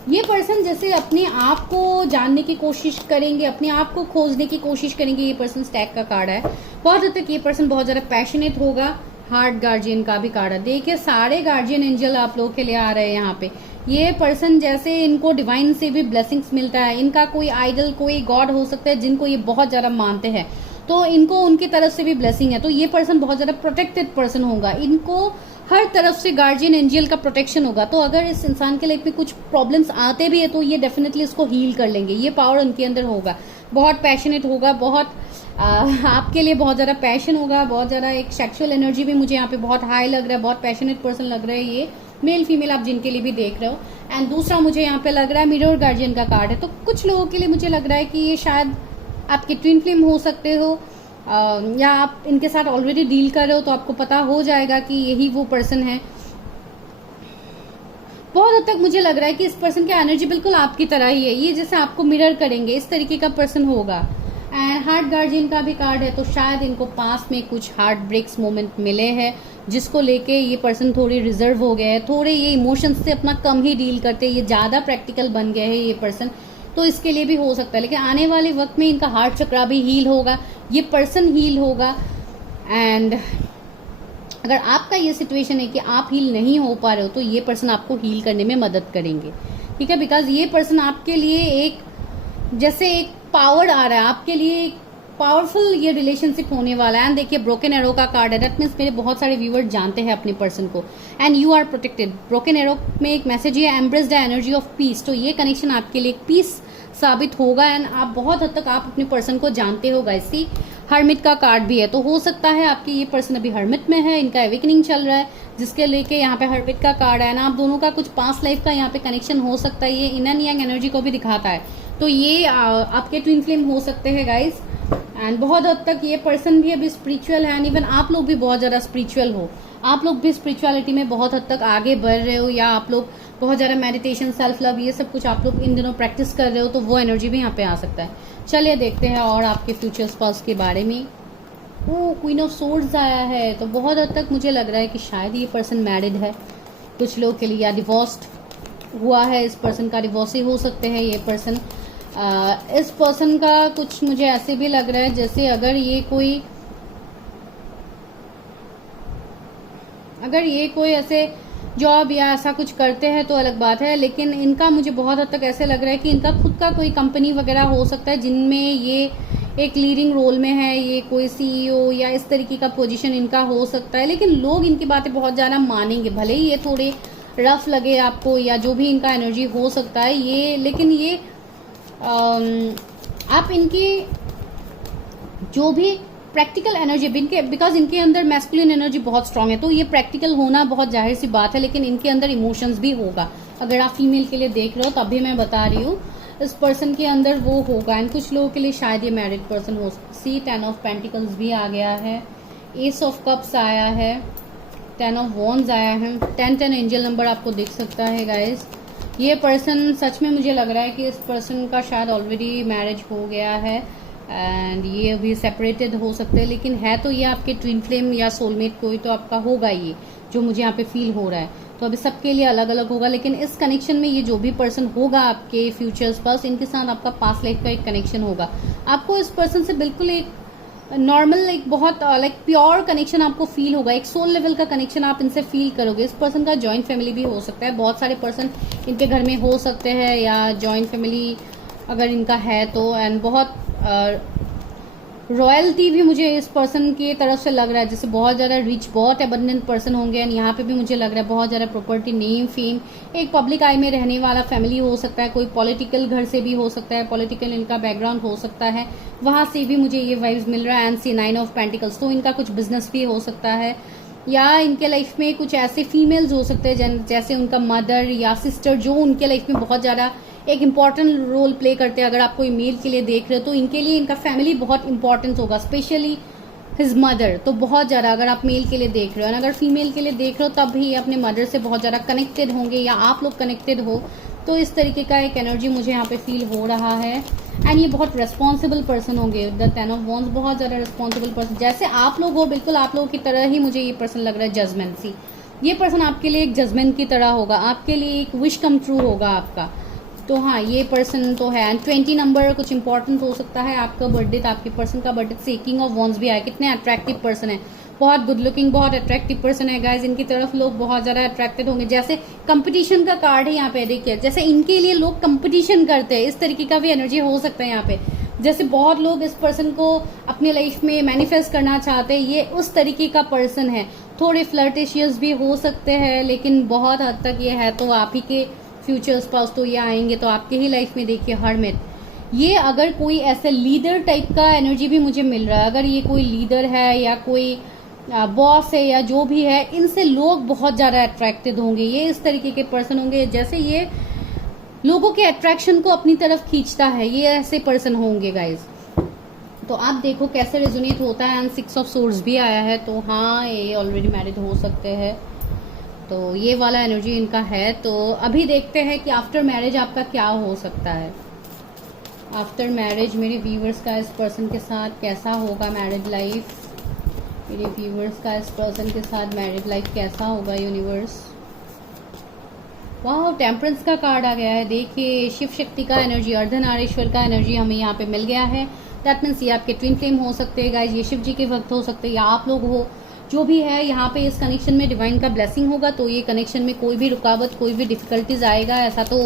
ये पर्सन जैसे अपने आप को जानने की कोशिश करेंगे, अपने आप को खोजने की कोशिश करेंगे। ये पर्सन स्टैक का कार्ड है। बहुत हद तक ये पर्सन बहुत ज्यादा पैशनेट होगा। हार्ट गार्जियन का भी कार्ड है। देखिए सारे गार्जियन एंजल आप लोगों के लिए आ रहे हैं यहाँ पे। ये पर्सन जैसे इनको डिवाइन से भी ब्लेसिंग्स मिलता है। इनका कोई आइडल, कोई गॉड हो सकता है जिनको ये बहुत ज्यादा मानते हैं, तो इनको उनकी तरफ से भी ब्लेसिंग है। तो ये पर्सन बहुत ज्यादा प्रोटेक्टेड पर्सन होगा। इनको हर तरफ से गार्जियन एंजल का प्रोटेक्शन होगा। तो अगर इस इंसान के लाइफ में कुछ प्रॉब्लम्स आते भी है तो ये डेफिनेटली इसको हील कर लेंगे। ये पावर उनके अंदर होगा। बहुत पैशनेट होगा, बहुत आपके लिए बहुत ज्यादा पैशन होगा, बहुत ज्यादा एक सेक्सुअल एनर्जी भी मुझे यहाँ पे बहुत हाई लग रहा है। बहुत पैशनेट पर्सन लग रहा है ये, मेल फीमेल आप जिनके लिए भी देख रहे हो। एंड दूसरा मुझे यहाँ पे लग रहा है मिरर गार्जियन का कार्ड है। तो कुछ लोगों के लिए मुझे लग रहा है कि ये शायद आपके ट्विन फ्लेम हो सकते हो, या आप इनके साथ ऑलरेडी डील कर रहे हो तो आपको पता हो जाएगा कि यही वो पर्सन है। बहुत हद तक मुझे लग रहा है कि इस पर्सन की एनर्जी बिल्कुल आपकी तरह ही है। ये जैसे आपको मिरर करेंगे इस तरीके का पर्सन होगा। एंड हार्ट गार्जियन का भी कार्ड है। तो शायद इनको पास में कुछ हार्ट ब्रेक्स मोमेंट मिले हैं जिसको लेके ये पर्सन थोड़ी रिजर्व हो गए हैं। थोड़े ये इमोशंस से अपना कम ही डील करते हैं। ये ज्यादा प्रैक्टिकल बन गए हैं ये पर्सन। तो इसके लिए भी हो सकता है, लेकिन आने वाले वक्त में इनका हार्ट चक्रा भी हील होगा, ये पर्सन हील होगा। एंड अगर आपका ये सिचुएशन है कि आप हील नहीं हो पा रहे हो तो ये पर्सन आपको हील करने में मदद करेंगे, ठीक है। बिकॉज ये पर्सन आपके लिए एक जैसे एक पावर आ रहा है, आपके लिए एक पावरफुल ये रिलेशनशिप होने वाला है। एंड देखिए ब्रोकन एरो का कार्ड है। दैट मीन्स मेरे बहुत सारे व्यूअर्स जानते हैं अपने पर्सन को। And you are protected. Broken arrow में एक मैसेज है embrace the energy of peace. तो ये कनेक्शन आपके लिए पीस साबित होगा। एंड आप बहुत हद तक आप अपने पर्सन को जानते हो गाइस। सी हर्मिट का कार्ड भी है। तो हो सकता है आपकी ये पर्सन अभी हर्मिट में है, इनका एवेकनिंग चल रहा है, जिसके लेके यहाँ पे हर्मिट का कार्ड है ना। आप दोनों का कुछ पास्ट लाइफ का यहाँ पे कनेक्शन हो सकता है। ये इन एंड यांग एनर्जी को भी दिखाता है। तो ये आपके ट्विन फ्लेम हो सकते हैं गाइस। एंड बहुत हद तक ये पर्सन भी अभी स्पिरिचुअल है। इवन आप लोग भी बहुत ज्यादा स्पिरिचुअल हो। आप लोग भी स्पिरिचुअलिटी में बहुत हद तक आगे बढ़ रहे हो, या आप लोग बहुत ज्यादा मेडिटेशन, सेल्फ लव, ये सब कुछ आप लोग इन दिनों प्रैक्टिस कर रहे हो। तो वो एनर्जी भी यहाँ पे आ सकता है। चलिए देखते हैं और आपके फ्यूचर स्पाउस के बारे में। वो क्वीन ऑफ सोर्ड्स आया है। तो बहुत हद तक मुझे लग रहा है कि शायद ये पर्सन मैरिड है कुछ लोग के लिए, या डिवोर्स्ड हुआ है। इस पर्सन का डिवोर्सी हो सकते हैं ये पर्सन। इस पर्सन का कुछ मुझे ऐसे भी लग रहा है जैसे अगर ये कोई ऐसे जॉब या ऐसा कुछ करते हैं तो अलग बात है, लेकिन इनका मुझे बहुत हद तक ऐसे लग रहा है कि इनका खुद का कोई कंपनी वगैरह हो सकता है जिनमें ये एक लीडिंग रोल में है। ये कोई सीईओ या इस तरीके का पोजीशन इनका हो सकता है, लेकिन लोग इनकी बातें बहुत ज्यादा मानेंगे, भले ही ये थोड़े रफ लगे आपको या जो भी इनका एनर्जी हो सकता है ये। लेकिन ये आप इनकी जो भी प्रैक्टिकल एनर्जी बिकॉज इनके अंदर मैस्कुलिन एनर्जी बहुत स्ट्रांग है, तो ये प्रैक्टिकल होना बहुत जाहिर सी बात है। लेकिन इनके अंदर इमोशंस भी होगा। अगर आप फीमेल के लिए देख रहे हो तब भी मैं बता रही हूँ इस पर्सन के अंदर वो होगा। एंड कुछ लोगों के लिए शायद ये मैरिड पर्सन हो। सी 10 ऑफ पेंटिकल्स भी आ गया है, एस ऑफ कप्स आया है, 10 ऑफ वॉन्ड्स आया है, 10 एंजल नंबर आपको दिख सकता है गाइज। ये पर्सन सच में मुझे लग रहा है कि इस पर्सन का शायद ऑलरेडी मैरिज हो गया है एंड ये अभी सेपरेटेड हो सकते हैं, लेकिन है तो ये आपके ट्विन फ्लेम या सोलमेट कोई तो आपका होगा, ये जो मुझे यहाँ पे फील हो रहा है। तो अभी सबके लिए अलग अलग होगा, लेकिन इस कनेक्शन में ये जो भी पर्सन होगा आपके फ्यूचर्स पास, इनके साथ आपका पास्ट लाइफ का एक कनेक्शन होगा। आपको इस पर्सन से बिल्कुल एक नॉर्मल, एक बहुत लाइक प्योर कनेक्शन आपको फील होगा, एक सोल लेवल का कनेक्शन आप इनसे फील करोगे। इस पर्सन का जॉइंट फैमिली भी हो सकता है, बहुत सारे पर्सन इनके घर में हो सकते हैं या जॉइंट फैमिली अगर इनका है तो, एंड बहुत रॉयल्टी भी मुझे इस पर्सन की तरफ से लग रहा है, जैसे बहुत ज़्यादा रिच, बहुत एबंडेंट पर्सन होंगे। एंड यहाँ पे भी मुझे लग रहा है बहुत ज़्यादा प्रॉपर्टी, नेम, फेम, एक पब्लिक आई में रहने वाला फैमिली हो सकता है, कोई पॉलिटिकल घर से भी हो सकता है, पॉलिटिकल इनका बैकग्राउंड हो सकता है, वहां से भी मुझे ये वाइब्स मिल रहा है। एंड सी 9 ऑफ पेंटिकल्स, तो इनका कुछ बिजनेस भी हो सकता है, या इनके लाइफ में कुछ ऐसे फीमेल्स हो सकते हैं जैसे उनका मदर या सिस्टर, जो उनके लाइफ में बहुत ज़्यादा एक इम्पॉर्टेंट रोल प्ले करते हैं। अगर आप कोई मेल के लिए देख रहे हो तो इनके लिए इनका फैमिली बहुत इंपॉर्टेंट होगा, स्पेशली हिज मदर, तो बहुत ज़्यादा। अगर आप मेल के लिए देख रहे हो, अगर फीमेल के लिए देख रहे हो तब भी अपने मदर से बहुत ज़्यादा कनेक्टेड होंगे, या आप लोग कनेक्टेड हो, तो इस तरीके का एक एनर्जी मुझे यहाँ पे फील हो रहा है। एंड ये बहुत रेस्पॉन्सिबल पर्सन होंगे, द 10 ऑफ वॉन्ड्स, बहुत ज़्यादा रेस्पॉन्सिबल पर्सन, जैसे आप लोग हो, बिल्कुल आप लोगों की तरह ही मुझे ये पर्सन लग रहा है, जजमेंट सी। ये पर्सन आपके लिए एक जजमेंट की तरह होगा, आपके लिए एक विश कम ट्रू होगा आपका। तो हाँ, ये पर्सन तो है। एंड 20 नंबर कुछ इंपॉर्टेंट हो सकता है, आपका बर्थडे, तो आपके पर्सन का बर्थडे से किंग ऑफ वॉन्ड्स भी आया। कितने अट्रैक्टिव पर्सन है, बहुत गुड लुकिंग, बहुत अट्रैक्टिव पर्सन है गाइज। इनकी तरफ लोग बहुत ज्यादा अट्रैक्टेड होंगे, जैसे कंपटीशन का कार्ड है यहाँ पे, देखिए जैसे इनके लिए लोग कंपटीशन करते हैं, इस तरीके का भी एनर्जी हो सकता है यहाँ पे। जैसे बहुत लोग इस पर्सन को अपने लाइफ में मैनिफेस्ट करना चाहते हैं, ये उस तरीके का पर्सन है। थोड़े फ्लर्टेशियस भी हो सकते हैं, लेकिन बहुत हद तक ये है तो आप ही के फ्यूचर्स पास तो ये आएंगे, तो आपके ही लाइफ में देखिए हरमिट। ये अगर कोई ऐसे लीडर टाइप का एनर्जी भी मुझे मिल रहा है, अगर ये कोई लीडर है या कोई बॉस है या जो भी है, इनसे लोग बहुत ज्यादा अट्रैक्टेड होंगे। ये इस तरीके के पर्सन होंगे जैसे ये लोगों के अट्रैक्शन को अपनी तरफ खींचता है, ये ऐसे पर्सन होंगे गाइज। तो आप देखो कैसे रेजोनेट होता है। एंड 6 ऑफ सोर्ड्स भी आया है, तो हाँ ये ऑलरेडी मैरिड हो सकते हैं, तो ये वाला एनर्जी इनका है। तो अभी देखते हैं कि आफ्टर मैरिज आपका क्या हो सकता है। आफ्टर मैरिज मेरे व्यूवर्स का इस पर्सन के साथ कैसा होगा मैरिड लाइफ, मेरे व्यूवर्स का इस पर्सन के साथ मैरिड लाइफ कैसा होगा यूनिवर्स। वाह, टेम्परेंस का कार्ड आ गया है, देखिए शिव शक्ति का एनर्जी, अर्धनारीश्वर का एनर्जी हमें यहाँ पे मिल गया है। दैट मीन्स ये आपके ट्विन फ्लेम हो सकते हैं गाइज, ये शिव जी के भक्त हो सकते हैं, या आप लोग हो, जो भी है यहाँ पे इस कनेक्शन में डिवाइन का ब्लेसिंग होगा। तो ये कनेक्शन में कोई भी रुकावट, कोई भी डिफिकल्टीज आएगा ऐसा तो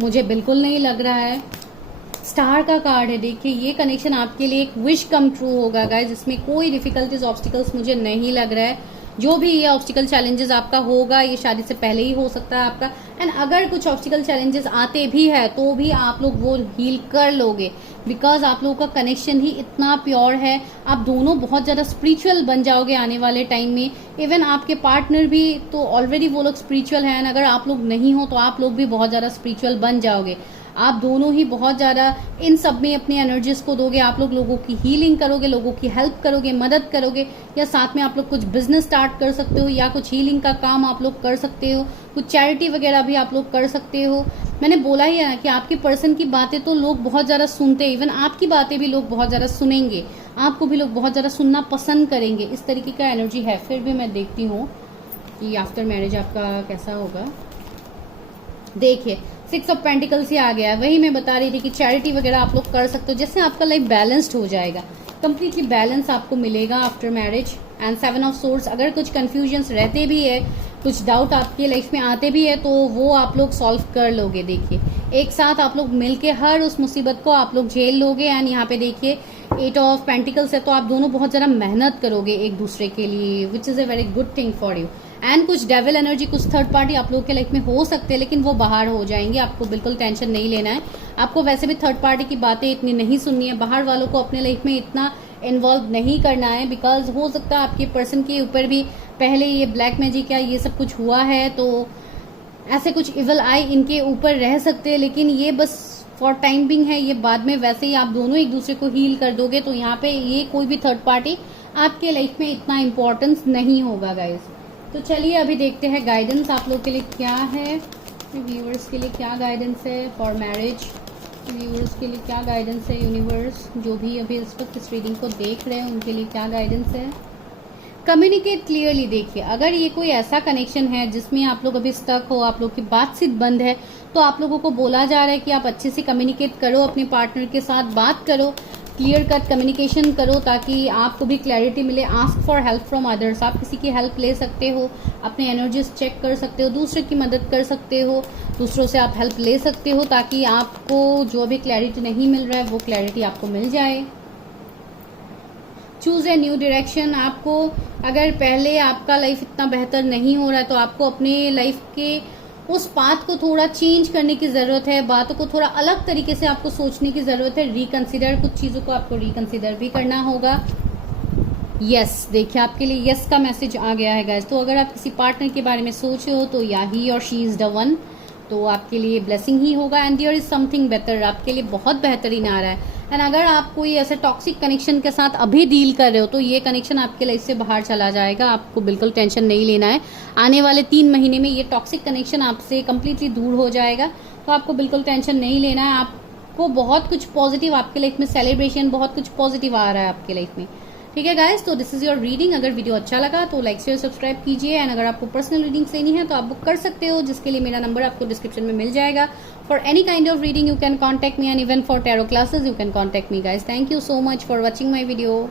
मुझे बिल्कुल नहीं लग रहा है। स्टार का कार्ड है, देखिए ये कनेक्शन आपके लिए एक विश कम ट्रू होगा गाइज, इसमें कोई डिफिकल्टीज, ऑब्स्टिकल्स मुझे नहीं लग रहा है। जो भी ये ऑब्स्टिकल चैलेंजेस आपका होगा, ये शादी से पहले ही हो सकता है आपका। एंड अगर कुछ ऑब्स्टिकल चैलेंजेस आते भी है तो भी आप लोग वो हील कर लोगे, बिकॉज आप लोगों का कनेक्शन ही इतना प्योर है। आप दोनों बहुत ज्यादा स्पिरिचुअल बन जाओगे आने वाले टाइम में। इवन आपके पार्टनर भी तो ऑलरेडी वो लोग स्पिरिचुअल हैं, अगर आप लोग नहीं हो तो आप लोग भी बहुत ज्यादा स्पिरिचुअल बन जाओगे। आप दोनों ही बहुत ज्यादा इन सब में अपनी एनर्जीज को दोगे, आप लोग लोगों की हीलिंग करोगे, लोगों की हेल्प करोगे, मदद करोगे, या साथ में आप लोग कुछ बिजनेस स्टार्ट कर सकते हो, या कुछ हीलिंग का काम आप लोग कर सकते हो, कुछ चैरिटी वगैरह भी आप लोग कर सकते हो। मैंने बोला ही है ना कि आपके पर्सन की बातें तो लोग बहुत ज्यादा सुनते हैं, इवन आपकी बातें भी लोग बहुत ज्यादा सुनेंगे, आपको भी लोग बहुत ज्यादा सुनना पसंद करेंगे, इस तरीके का एनर्जी है। फिर भी मैं देखती हूँ कि आफ्टर मैरिज आपका कैसा होगा। देखिए 6 ऑफ पेंटिकल्स ही आ गया है, वही मैं बता रही थी कि चैरिटी वगैरह आप लोग कर सकते हो, जिससे आपका लाइफ बैलेंस्ड हो जाएगा, कंप्लीटली बैलेंस आपको मिलेगा after marriage. And 7 of swords, अगर कुछ कंफ्यूजन्स रहते भी है, कुछ डाउट आपकी लाइफ में आते भी है, तो वो आप लोग सॉल्व कर लोगे। देखिए एक साथ आप लोग मिलके हर उस मुसीबत को आप लोग झेल लोगे। एंड यहाँ पे देखिए 8 ऑफ पेंटिकल्स है, तो आप दोनों बहुत ज्यादा मेहनत करोगे एक दूसरे के लिए, which is a very good thing for you. And कुछ डेविल एनर्जी, कुछ थर्ड पार्टी आप लोगों के लाइफ में हो सकते हैं, लेकिन वो बाहर हो जाएंगे, आपको बिल्कुल टेंशन नहीं लेना है। आपको वैसे भी थर्ड पार्टी की बातें इतनी नहीं सुननी है, बाहर वालों को अपने लाइफ में इतना इन्वॉल्व नहीं करना है, बिकॉज हो सकता है आपके पर्सन के ऊपर भी पहले ये ब्लैक मैजिक या ये सब कुछ हुआ है, तो ऐसे कुछ इवल आई इनके ऊपर रह सकते हैं, लेकिन ये बस फॉर टाइम बिंग है, ये बाद में वैसे ही आप दोनों एक दूसरे को हील कर दोगे। तो यहाँ पे ये कोई भी थर्ड पार्टी आपके लाइफ में इतना इम्पोर्टेंस नहीं होगा गाइज। तो चलिए अभी देखते हैं गाइडेंस आप लोग के लिए क्या है, व्यूअर्स के लिए क्या गाइडेंस है फॉर मैरिज, व्यूअर्स के लिए क्या गाइडेंस है, यूनिवर्स जो भी अभी इस वक्त इस रीडिंग को देख रहे हैं उनके लिए क्या गाइडेंस है। Communicate clearly. देखिए अगर ये कोई ऐसा कनेक्शन है जिसमें आप लोग अभी स्टक हो, आप लोग की बातचीत बंद है, तो आप लोगों को बोला जा रहा है कि आप अच्छे से कम्युनिकेट करो, अपने पार्टनर के साथ बात करो, क्लियर कट कम्युनिकेशन करो ताकि आपको भी क्लैरिटी मिले। Ask for help from others. आप किसी की हेल्प ले सकते हो, अपने एनर्जीज चेक कर सकते हो, दूसरे की मदद कर सकते हो, दूसरों से आप हेल्प ले सकते हो ताकि आपको जो भी क्लैरिटी नहीं मिल रहा है वो क्लैरिटी आपको मिल जाए। Choose a new direction. आपको अगर पहले आपका लाइफ इतना बेहतर नहीं हो रहा है तो आपको अपने लाइफ के उस पाथ को थोड़ा चेंज करने की जरूरत है, बातों को थोड़ा अलग तरीके से आपको सोचने की जरूरत है, रिकंसिडर, कुछ चीजों को आपको रिकंसिडर भी करना होगा। यस, देखिए आपके लिए यस का मैसेज आ गया है गाइस। तो अगर आप किसी पार्टनर के बारे में सोच रहे हो तो या ही और शी इज द वन, तो आपके लिए ब्लेसिंग ही होगा। And there is something better, आपके लिए बहुत बेहतरीन आ रहा है। एंड अगर आप कोई ऐसे टॉक्सिक कनेक्शन के साथ अभी डील कर रहे हो तो ये कनेक्शन आपके लाइफ से बाहर चला जाएगा, आपको बिल्कुल टेंशन नहीं लेना है। आने वाले 3 महीने में ये टॉक्सिक कनेक्शन आपसे कम्प्लीटली दूर हो जाएगा, तो आपको बिल्कुल टेंशन नहीं लेना है। आपको बहुत कुछ पॉजिटिव आपके लाइफ में सेलिब्रेशन, बहुत कुछ पॉजिटिव आ रहा है आपके लाइफ में। ठीक है गाइस, तो दिस इज योर रीडिंग। अगर वीडियो अच्छा लगा तो लाइक शेयर सब्सक्राइब कीजिए। एंड अगर आपको पर्सनल रीडिंग्स लेनी है तो आप बुक कर सकते हो, जिसके लिए मेरा नंबर आपको डिस्क्रिप्शन में मिल जाएगा। For any kind of reading you can contact me, and even for tarot classes you can contact me guys. Thank you so much for watching my video.